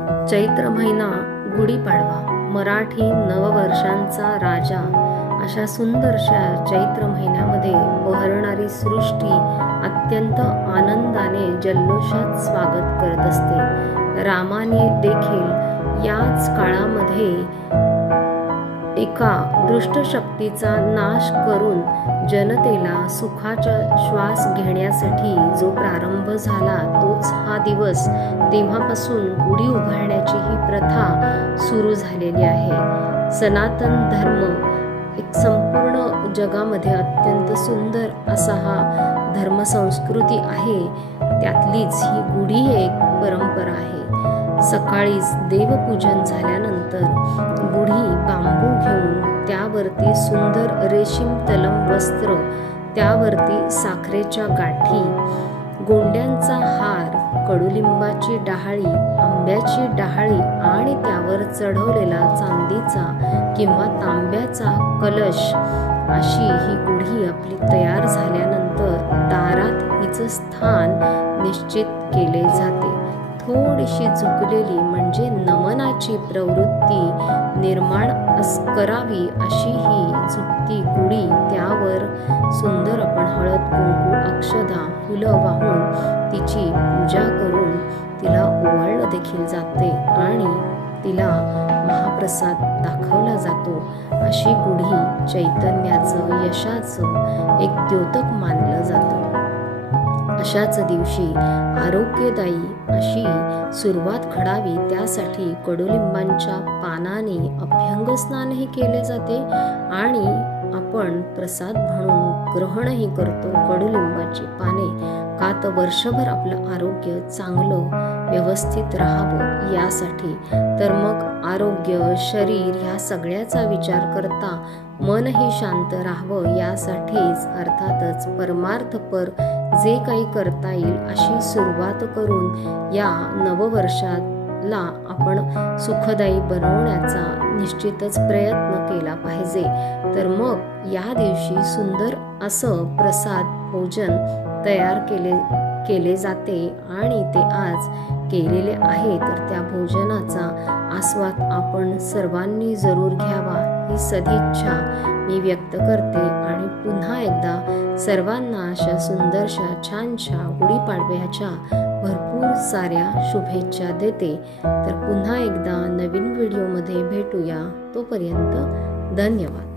चैत्र महिना गुढीपाडवा मराठी नववर्षांचा राजा अशा सुंदरशा चैत्र महिन्यामध्ये बहरणारी सृष्टी अत्यंत आनंदाने जल्लोषात स्वागत करत असते। रामाने देखील याच काळामध्ये एका दुष्ट शक्तीचा नाश करून जनतेला सुखाचा श्वास घेण्यासाठी जो प्रारंभ झाला तोच हा दिवस। तेव्हापासून गुढी उभारण्याची ही प्रथा सुरू झालेली आहे। सनातन धर्म एक संपूर्ण जगामध्ये अत्यंत सुंदर असा हा धर्मसंस्कृती आहे, त्यातलीच ही गुढी एक परंपरा आहे। सकाळीच देवपूजन झाल्यानंतर गुढी बांबू घेऊन त्यावरती सुंदर रेशीम तलम वस्त्र, त्यावरती साखरेच्या गाठी, गोंड्यांचा हार, कडुलिंबाची डहाळी, आंब्याची डहाळी आणि त्यावर चढवलेला चांदीचा किंवा तांब्याचा कलश अशी ही गुढी आपली तयार झाल्यानंतर दारात हिचं स्थान निश्चित केले जाते। थोडीशी झुकलेली म्हणजे नमनाची प्रवृत्ती निर्माण करावी अशी ही झुकती गुढी, त्यावर सुंदर आपण हळद कुंकू अक्षदा फुलं वाहून तिची पूजा करून तिला ओवाळलं देखील जाते आणि तिला महाप्रसाद दाखवला जातो। अशी गुढी चैतन्याचं यशाचं एक द्योतक मानलं जातं। अशाच दिवशी आरोग्यदायी अशी सुरुवात घडावी त्यासाठी कडुलिंबांच्या पानाने अभ्यंग स्नानही केले जाते आणि आपण प्रसाद म्हणून ग्रहणही करतो कडुलिंबाची पाने, का तर वर्षभर आपलं आरोग्य चांगलं व्यवस्थित राहावं यासाठी। तर मग आरोग्य शरीर ह्या सगळ्याचा विचार करता मनही शांत राहावं यासाठीच अर्थातच परमार्थपर जे काही करता येईल अशी सुरुवात करून या नववर्षाला आपण सुखदायी बनवण्याचा निश्चितच प्रयत्न केला पाहिजे। तर मग या दिवशी सुंदर असं प्रसाद भोजन तयार केले जाते आणि ते आज केलेले आहे। तर त्या भोजनाचा आस्वाद आपण सर्वांनी जरूर घ्यावा ही सदिच्छा मी व्यक्त करते आणि पुन्हा एकदा सर्वांना अशा सुंदरशा छानशा गुढीपाडव्याच्या भरपूर साऱ्या शुभेच्छा देते। तर पुन्हा एकदा नवीन व्हिडिओमध्ये भेटूया, तोपर्यंत धन्यवाद।